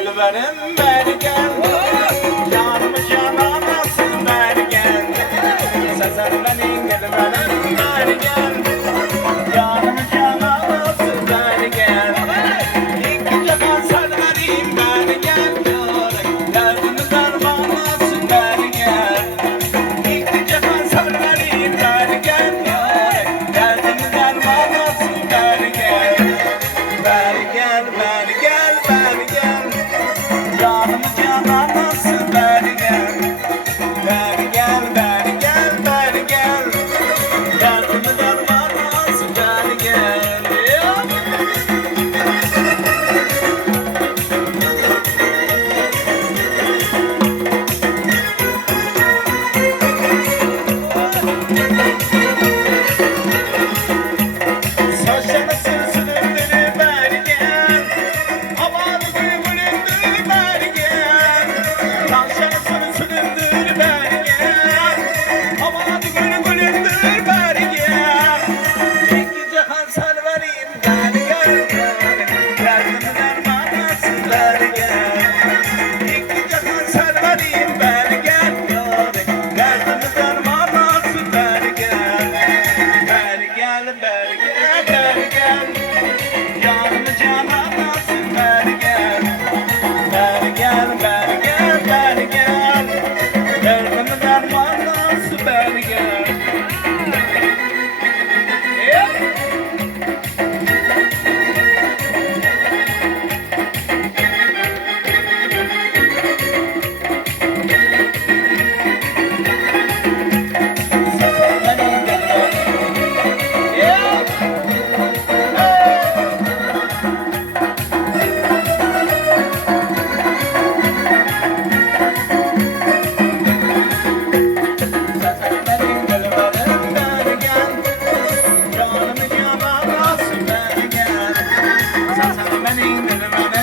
dilberim beri gel. Canımı cananasın beri gel. Sezer benim dilberim beri gel. Canımı cananasın beri gel. İki cehan sen vereyim beri gel. Derdimi dermanasın beri gel. İki cehan sen vereyim beri gel. Derdimi dermanasın beri gel. Beri gel, beri gel, beri gel. Canımı cananasın beri gel. Beri gel, beri gel, beri gel. Derdimi dermanasın beri gel. Saçlarını sürsünündürü beri gel. Aman gülümdür beri gel. Saçlarını sürsünündür beri gel. Aman gülümdür beri gel. İki cehan sen vereyim beri gel. Derdimi dermanasın beri gel. İki cehan sen vereyim beri gel. Derdimi dermanasın beri gel. Beri gel, beri gel, beri gel. Canımı cananasın beri gel. Beri gel, beri gel, beri gel. Derdimi dermanasın beri gel. Canımı cananasın beri gel. Sen benim dilberim